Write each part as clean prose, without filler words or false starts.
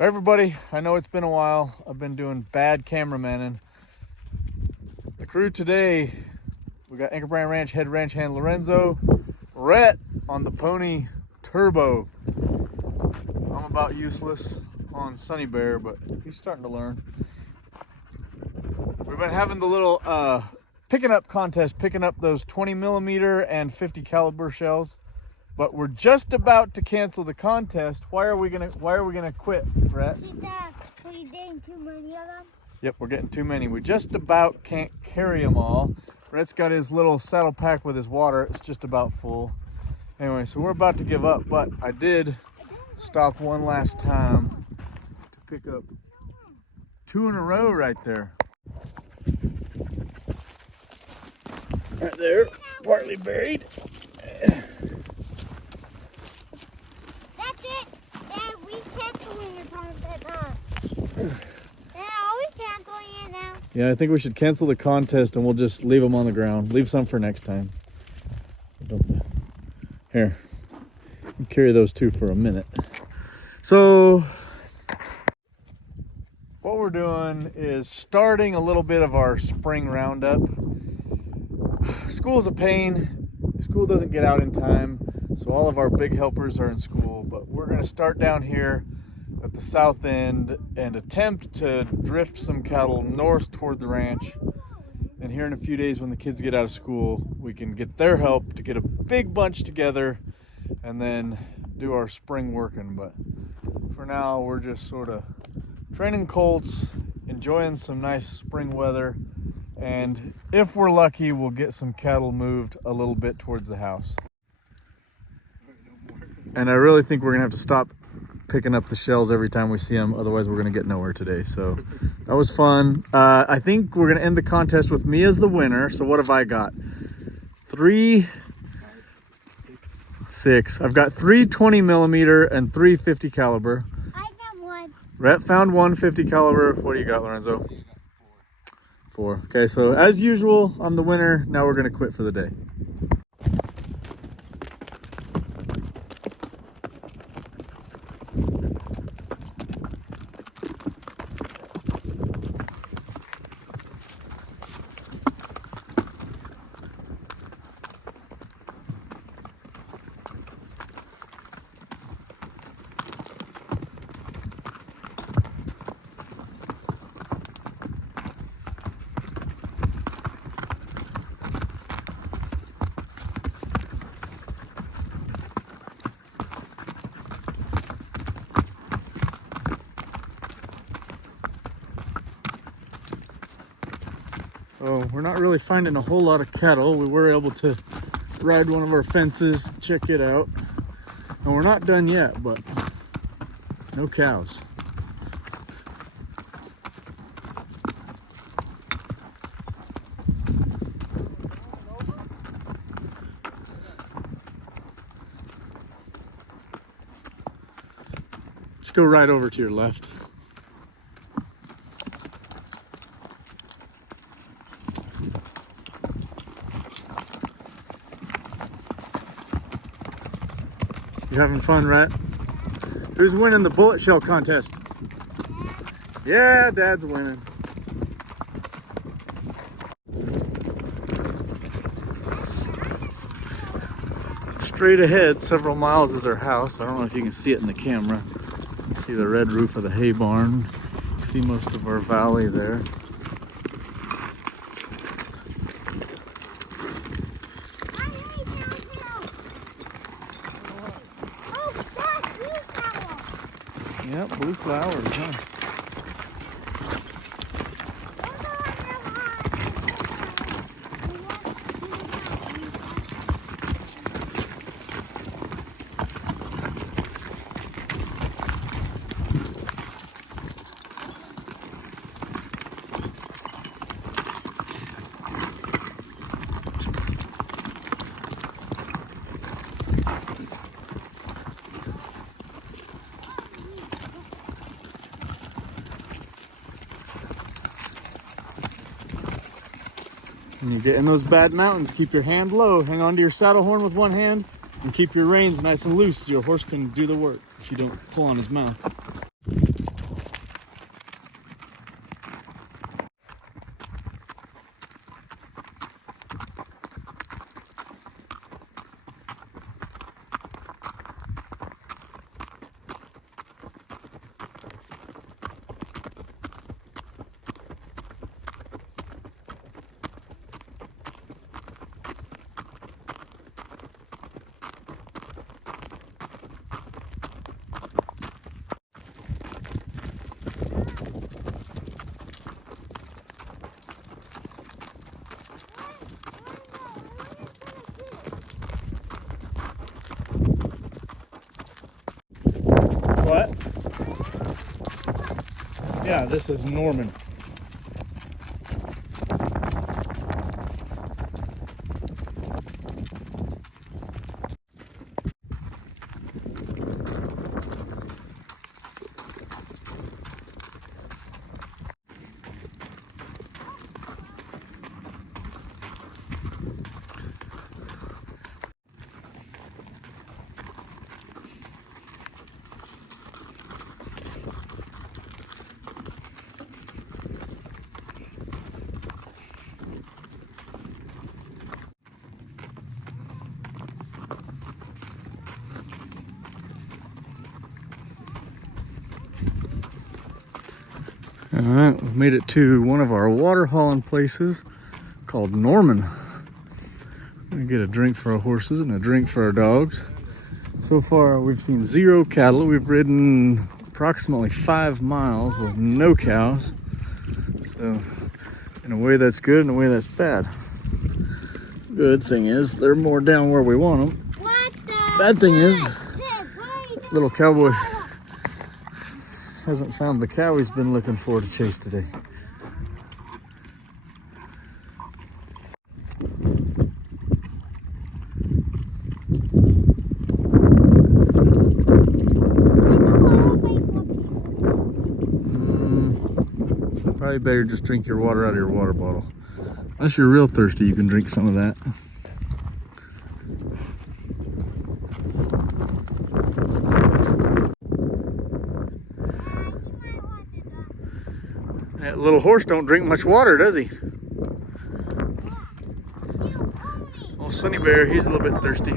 Everybody, I know it's been a while. I've been doing bad cameramaning. The crew today, we got Anchor Brand Ranch head ranch hand Lorenzo, Rhett on the Pony Turbo. I'm about useless on Sunny Bear, but he's starting to learn. We've been having the little picking up contest, picking up those 20 millimeter and 50 caliber shells. But we're just about to cancel the contest. Why are we gonna quit, Rhett? We're getting too many of them. Yep, we're getting too many. We just about can't carry them all. Rhett's got his little saddle pack with his water. It's just about full. Anyway, so we're about to give up, but I did stop one last time to pick up 2 in a row right there. Right there, partly buried. Yeah, I think we should cancel the contest and we'll just leave them on the ground. Leave some for next time. Here, you carry those 2 for a minute. So, what we're doing is starting a little bit of our spring roundup. School's a pain. School doesn't get out in time, so all of our big helpers are in school. But we're gonna start down here at the south end and attempt to drift some cattle north toward the ranch. And here in a few days when the kids get out of school, we can get their help to get a big bunch together and then do our spring working. But for now, we're just sort of training colts, enjoying some nice spring weather, and if we're lucky, we'll get some cattle moved a little bit towards the house. And I really think we're gonna have to stop picking up the shells every time we see them, otherwise we're gonna get nowhere today. So that was fun. I think we're gonna end the contest with me as the winner. So what have I got? 3, 6. I've got 3 20 millimeter and 3 50 caliber. I got 1. Rhett found 1 50 caliber. What do you got, Lorenzo? 4. Okay, so as usual, I'm the winner. Now we're gonna quit for the day. Oh, we're not really finding a whole lot of cattle. We were able to ride one of our fences, check it out. And we're not done yet, but no cows. Let's go right over to your left. You having fun, Rhett? Who's winning the bullet shell contest? Yeah, Dad's winning. Straight ahead, several miles, is our house. I don't know if you can see it in the camera. You can see the red roof of the hay barn. You see most of our valley there. Yep, blue flowers, huh? When you get in those bad mountains, keep your hand low. Hang on to your saddle horn with one hand and keep your reins nice and loose so your horse can do the work if you don't pull on his mouth. What? Yeah, this is Norman. All right, we've made it to one of our water hauling places called Norman. We're gonna get a drink for our horses and a drink for our dogs. So far, we've seen 0 cattle. We've ridden approximately 5 miles with no cows. So, in a way that's good, in a way that's bad. Good thing is, they're more down where we want them. Bad thing is, little cowboy hasn't found the cow he's been looking for to chase today. Probably better just drink your water out of your water bottle. Unless you're real thirsty, you can drink some of that. That little horse don't drink much water, does he? Oh, Sunny Bear, he's a little bit thirsty.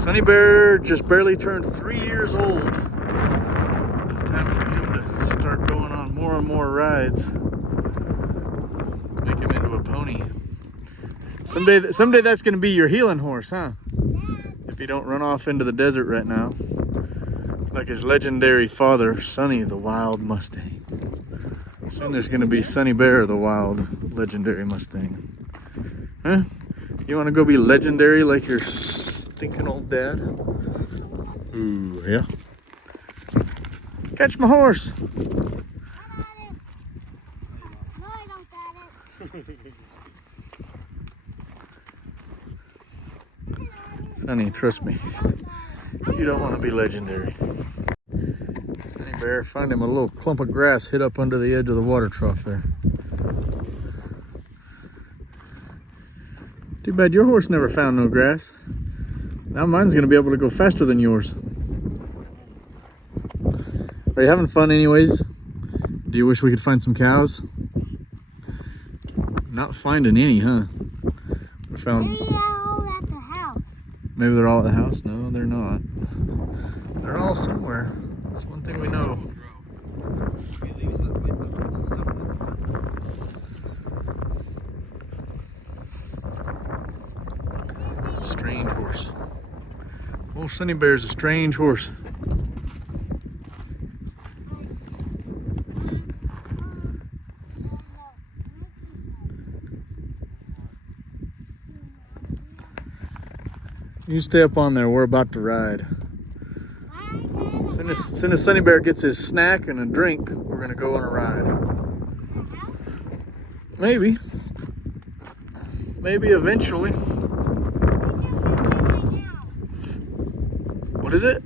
Sunny Bear just barely turned 3 years old. It's time for him to start going on more and more rides. Make him into a pony. Someday that's going to be your healing horse, huh? If you don't run off into the desert right now. Like his legendary father, Sunny the Wild Mustang. Soon there's going to be Sunny Bear the Wild Legendary Mustang. Huh? You want to go be legendary like your stinking old dad? Ooh, yeah. Catch my horse. No, I don't got it. Sunny, trust me. You don't want to be legendary. Sunny Bear, find him a little clump of grass hid up under the edge of the water trough there. Too bad your horse never found no grass. Now mine's going to be able to go faster than yours. Are you having fun anyways? Do you wish we could find some cows? Not finding any, huh? We found... Maybe they're all at the house. Maybe they're all at the house? No, they're not. They're all somewhere. That's one thing we know. A strange horse. Old Sunny Bear's a strange horse. You stay up on there, we're about to ride. As soon as Sunny Bear gets his snack and a drink, we're gonna go on a ride. Maybe. Maybe eventually. What is it?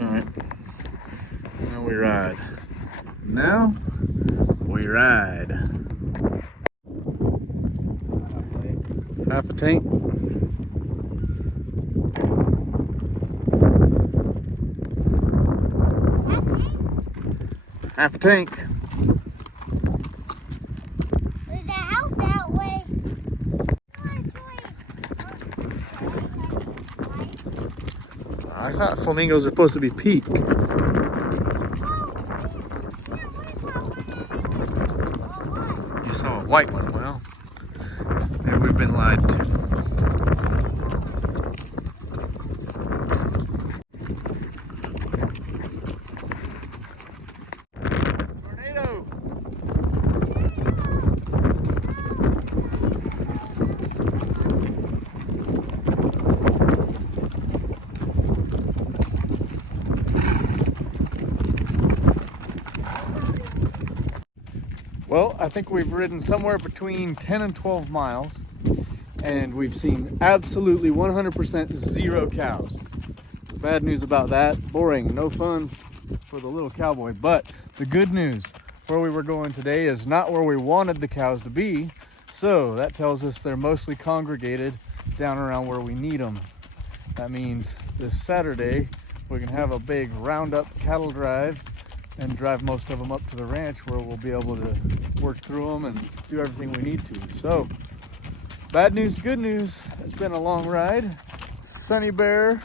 Alright. Now we ride. Now we ride. Half a tank. Half a tank. There's a house that way. I thought flamingos are supposed to be pink. You saw a white one. Well, maybe we've been lied to. Tornado! I think we've ridden somewhere between 10 and 12 miles, and we've seen absolutely 100% zero cows. Bad news about that, boring, no fun for the little cowboy. But the good news, where we were going today is not where we wanted the cows to be, so that tells us they're mostly congregated down around where we need them. That means this Saturday we can have a big roundup cattle drive and drive most of them up to the ranch where we'll be able to work through them and do everything we need to. So, bad news, good news. It's been a long ride. Sunny Bear,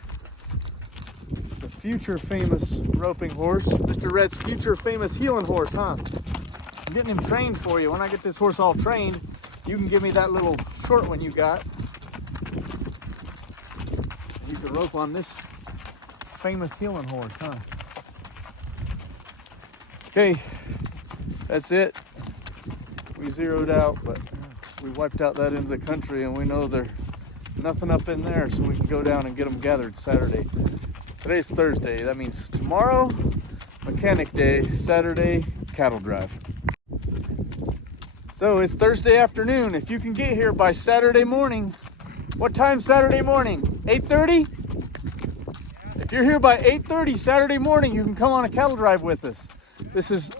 the future famous roping horse, Mr. Red's future famous healing horse, huh? I'm getting him trained for you. When I get this horse all trained, you can give me that little short one you got. You can rope on this famous healing horse, huh? Okay, that's it. We zeroed out, but we wiped out that end of the country, and we know there's nothing up in there, so we can go down and get them gathered Saturday. Today's Thursday. That means tomorrow, mechanic day. Saturday, cattle drive. So it's Thursday afternoon. If you can get here by Saturday morning, what time Saturday morning? 8:30? If you're here by 8:30 Saturday morning, you can come on a cattle drive with us. This is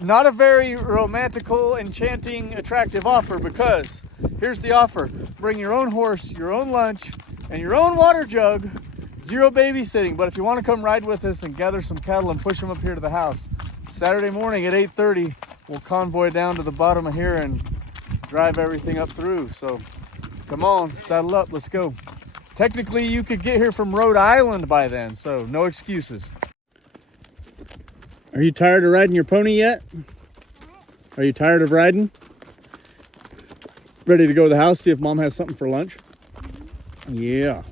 not a very romantical, enchanting, attractive offer, because here's the offer. Bring your own horse, your own lunch, and your own water jug. Zero babysitting. But if you want to come ride with us and gather some cattle and push them up here to the house, Saturday morning at 8:30, we'll convoy down to the bottom of here and drive everything up through. So come on, saddle up, let's go. Technically, you could get here from Rhode Island by then, so no excuses. Are you tired of riding your pony yet? Are you tired of riding? Ready to go to the house, see if Mom has something for lunch? Yeah.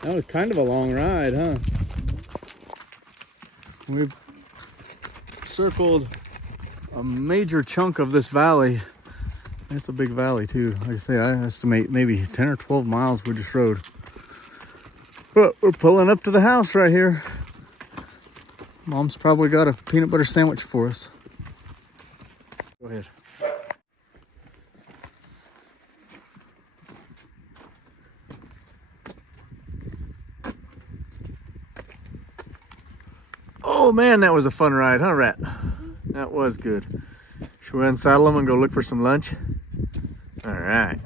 That was kind of a long ride, huh? We've circled a major chunk of this valley. It's a big valley too. Like I say, I estimate maybe 10 or 12 miles we just rode. But we're pulling up to the house right here. Mom's probably got a peanut butter sandwich for us. Go ahead. Oh man, that was a fun ride, huh, Rat? That was good. Should we unsaddle them and go look for some lunch? All right.